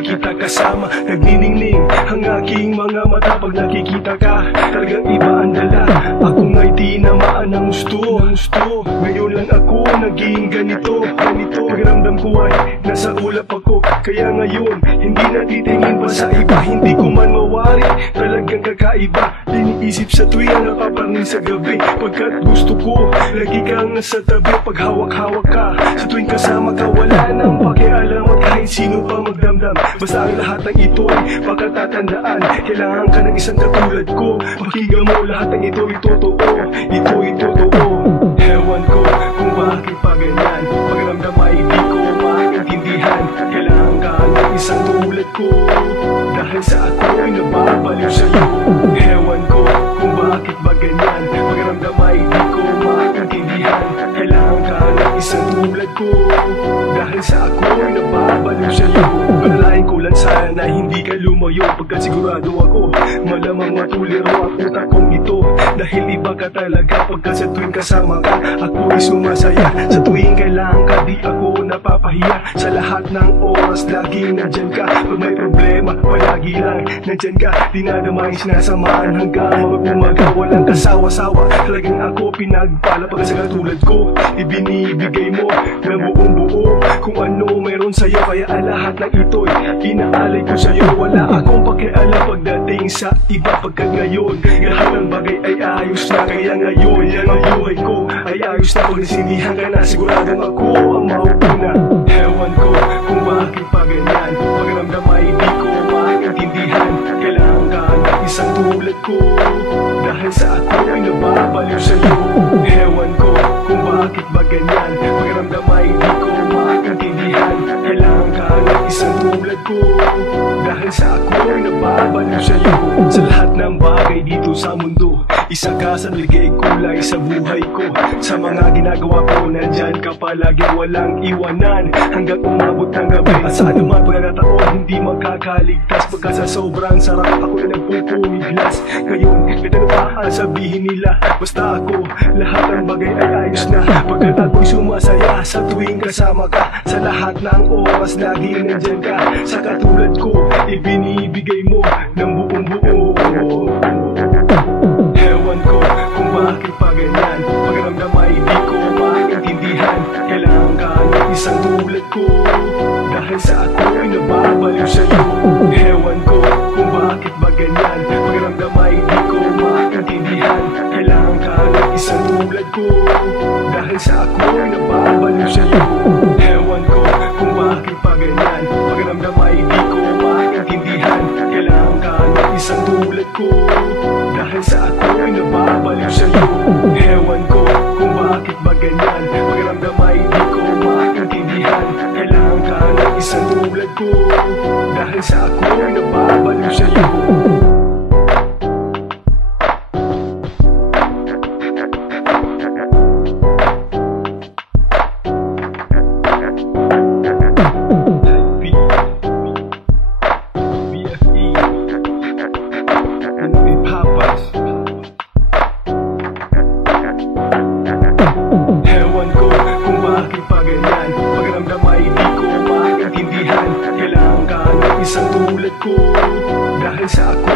di kita kasama. Nagniningning ang aking mga mata pag nakikita ka. Talagang iba ang dala, ako nga'y di namaan ng gusto. Ngayon lang ako naging ganito. Pakiramdam ko ay nasa ulap ako. Kaya ngayon hindi natitingin pa sa iba. Hindi ko man mawari, talagang kakaiba. Iniisip sa tuwing napaparning sa gabi. Pagkat gusto ko, lagi kang nasa tabi. Pag hawak-hawak ka, sa tuwing kasama ka, wala nang pakialam at kahit sino pa magdamdam. Basta ang lahat ng ito ay pagkatatandaan. Kailangan ka ng isang katulad ko. Pakinggan mo, lahat ng ito ay totoo. Ito'y totoo. Ewan ko kung bakit pa ganyan. Pakiramdam ay di ko maintindihan. Kailangan ka ng isang tulad ko. Dahil sa ako'y nababaliw sa'yo. Ewan ko kung bakit ba ganyan. Pakiramdam ay di ko maintindihan. Kailangan ka ng isang tulad ko. Dahil sa ako'y nababaliw sa'yo. Panalain ko lang sana na hindi ka lumayo. Pagkat sigurado ako, malamang matuliro ang utak kong ito. Dahil iba ka talaga pagkat sa tuwing kasama ka, ako'y sumasaya. Sa tuwing kailangan ka, di ako napapahiya. Sa lahat ng oras, laging nandyan ka. Pag may problema, palagi lang nandyan ka. Dinadamay sinasamahan hanggang mag-umaga. Walang kasawa-sawa, talagang ako pinagpala. Pagkat sa katulad ko, ibinibigay mo na buong buo. Kung ano meron sa'yo, kaya ang lahat ng ito'y inaalay ko sa'yo. Wala akong pakialam pagdating sa iba. Pagkat ngayon, lahat ng bagay ay ayos na. Kaya ngayon, ang buhay ko ay ayos na. Pag nasindihan ka na, siguradong ako ang mauuna. Ewan ko kung bakit pa ganyan. Pakiramdam ay di ko maintindihan. Kailangan ka ng isang tulad ko. Dahil sa ako'y nababaliw sa'yo. Ewan ko kung bakit ba ganyan. Pakiramdam ay di ko maintindihan. Kailangan ka ng isang tulad ko. Dahil sa ako'y nababaliw sa'yo. Sa lahat ng bagay dito sa mundo, isa ka sa ligay kulay sa buhay ko. Sa mga ginagawa ko, nandyan ka palagi, walang iwanan hanggang umabot ng gabi. At sa anuman pagkakataon, hindi magkakaligtas. Pagka sa sobrang sarap, ako'y nagpupumiglas. Ngayon, ito na pa ang sabihin nila. Basta ako, lahat ng bagay ay ayos na. Pagkat ako'y sumasaya sa tuwing kasama ka. Sa lahat ng oras, laging nandyan ka. Sa katulad ko, ibinibigay mo ng buong buo. Ewan ko kung bakit pa ganyan. Pakiramdam ay di ko maintindihan. Kailangan ka ng isang tulad ko. Dahil sa ako'y nababaliw sa'yo. Ewan ko kung bakit ba ganyan. Pakiramdam ay di ko maintindihan. Kailangan ka ng isang tulad ko. Dahil sa ako'y nababaliw sa'yo. Ewan ko kung bakit pa ganyan. Pakiramdam ay di ko maintindihan. Kailangan ka ng isang tulad ko. Dahil sa ako'y nababaliw sa'yo. Ewan ko kung bakit ba ganyan. Pakiramdam ay di ko maintindihan. Kailangan ka ng isang tulad ko. Dahil sa ako'y nababaliw sa'yo. Ewan ko kung bakit pa ganyan. Pakiramdam ay di ko maintindihan. Kailangan ka ng isang tulad ko. Dahil sa ako